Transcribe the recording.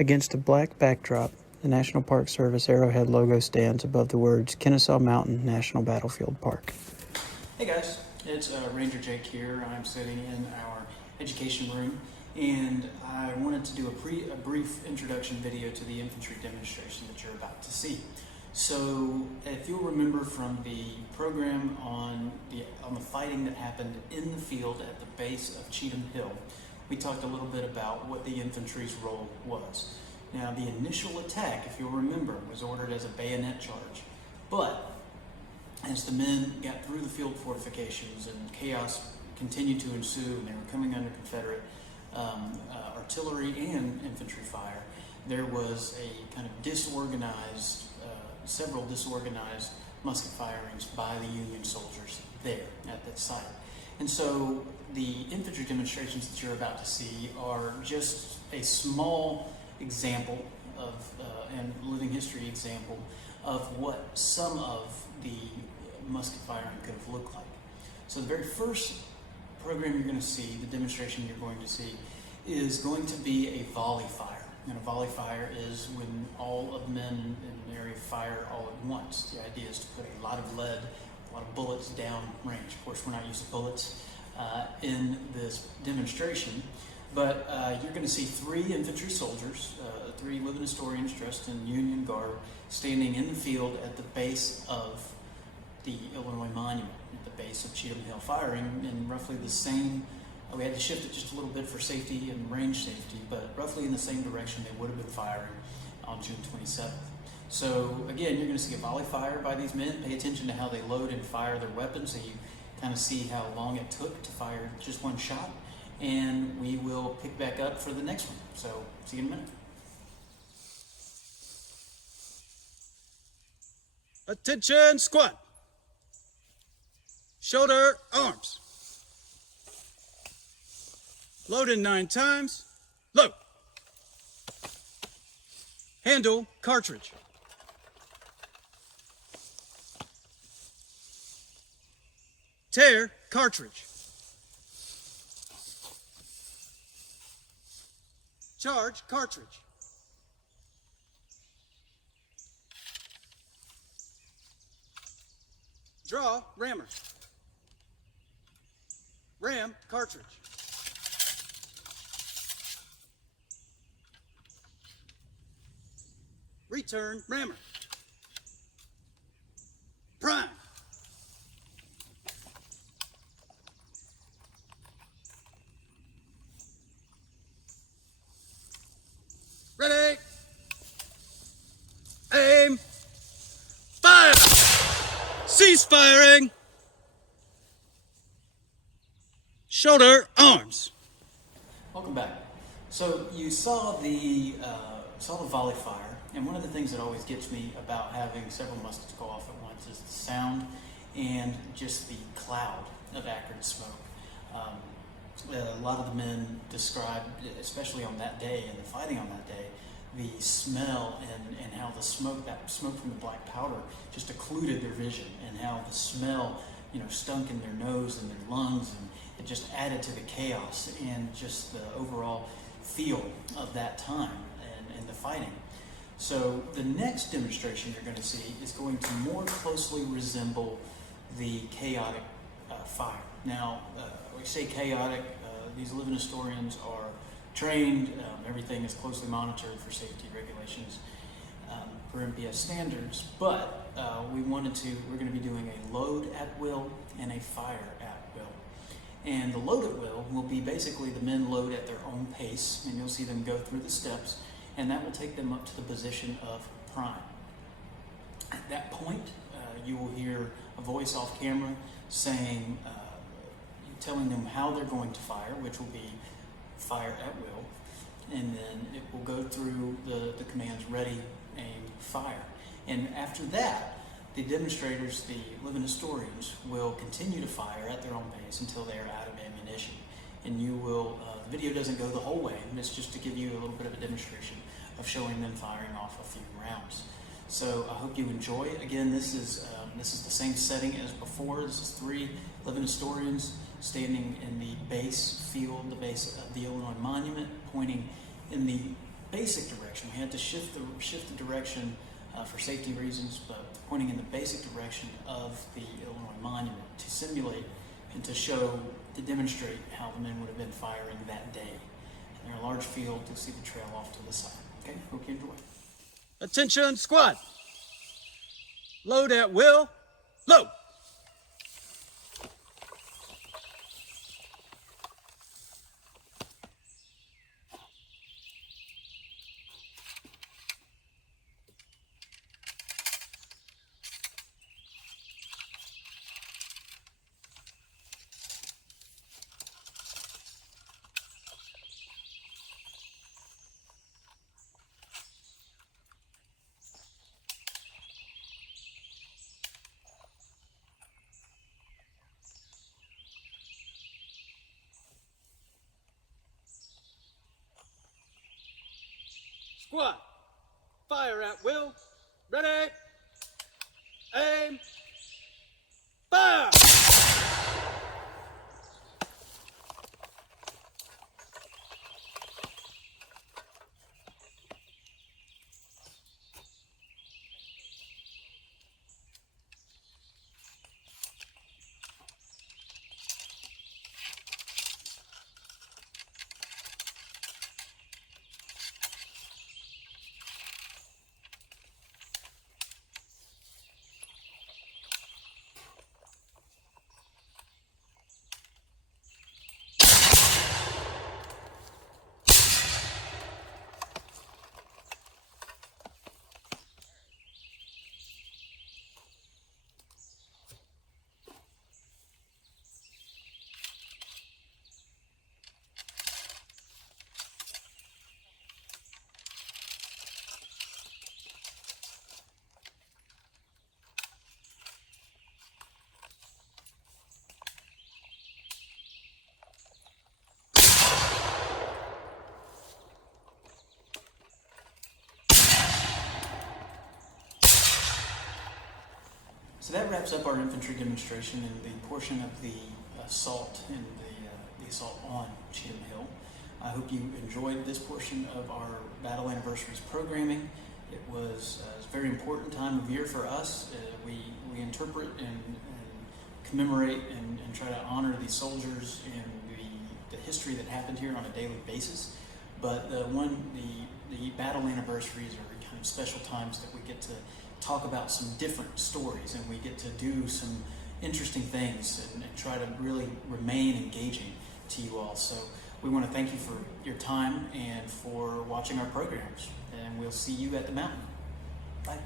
Against a black backdrop, the National Park Service Arrowhead logo stands above the words Kennesaw Mountain National Battlefield Park. Hey guys, it's Ranger Jake here. I'm sitting in our education room, and I wanted to do a brief introduction video to the infantry demonstration that you're about to see. So, if you'll remember from the program on the fighting that happened in the field at the base of Cheatham Hill, we talked a little bit about what the infantry's role was. Now, the initial attack, if you'll remember, was ordered as a bayonet charge, but as the men got through the field fortifications and chaos continued to ensue and they were coming under Confederate artillery and infantry fire, there was a kind of disorganized, several disorganized musket firings by the Union soldiers there at that site. And so the infantry demonstrations that you're about to see are just a small example of, and living history example of what some of the musket firing could have looked like. So the very first program you're going to see, the demonstration you're going to see, is going to be a volley fire. And a volley fire is when all of the men in an area fire all at once. The idea is to put a lot of lead, a lot of bullets down range. Of course, we're not using bullets in this demonstration, but you're going to see three infantry soldiers, three living historians dressed in Union garb, standing in the field at the base of the Illinois Monument, at the base of Cheatham Hill, firing in roughly the same. We had to shift it just a little bit for safety and range safety, but roughly in the same direction they would have been firing on June 27th. So again, you're going to see a volley fire by these men. Pay attention to how they load and fire their weapons so you kind of see how long it took to fire just one shot. And we will pick back up for the next one. So see you in a minute. Attention squad. Shoulder arms. Load in 9 times. Load. Handle cartridge. Tear cartridge. Charge cartridge. Draw rammer. Ram cartridge. Return rammer. Prime. Ready. Aim. Fire. Cease firing. Shoulder arms. Welcome back. So you saw the volley fire, and one of the things that always gets me about having several muskets go off at once is the sound and just the cloud of acrid smoke. A lot of the men described, especially on that day and the fighting on that day, the smell and how the smoke, that smoke from the black powder, just occluded their vision, and how the smell, stunk in their nose and their lungs, and it just added to the chaos and just the overall feel of that time and the fighting. So the next demonstration you're going to see is going to more closely resemble the chaotic fire. Now, we say chaotic, these living historians are trained, everything is closely monitored for safety regulations per MPS standards, but we're going to be doing a load at will and a fire at will. And the load at will be basically the men load at their own pace, and you'll see them go through the steps, and that will take them up to the position of prime. At that point, you will hear a voice off camera saying, telling them how they're going to fire, which will be fire at will, and then it will go through the commands ready, aim, fire. And after that, the demonstrators, the living historians, will continue to fire at their own pace until they are out of ammunition. And you will, the video doesn't go the whole way, it's just to give you a little bit of a demonstration of showing them firing off a few rounds. So I hope you enjoy. Again, this is the same setting as before. This is 3 living historians standing in the base field, the base of the Illinois Monument, pointing in the basic direction. We had to shift the direction for safety reasons, but pointing in the basic direction of the Illinois Monument to simulate and to demonstrate how the men would have been firing that day. And they're a large field to see the trail off to the side. Okay, hope you enjoy. Attention, squad. Load at will. Load. Squad, fire at will. Ready, aim, fire! So that wraps up our infantry demonstration and the portion of the assault and the assault on Cheatham Hill. I hope you enjoyed this portion of our Battle Anniversaries programming. It was a very important time of year for us. We interpret and commemorate and try to honor these soldiers and the history that happened here on a daily basis. But the Battle Anniversaries are kind of special times that we get to talk about some different stories, and we get to do some interesting things and try to really remain engaging to you all. So we want to thank you for your time and for watching our programs, and we'll see you at the mountain. Bye.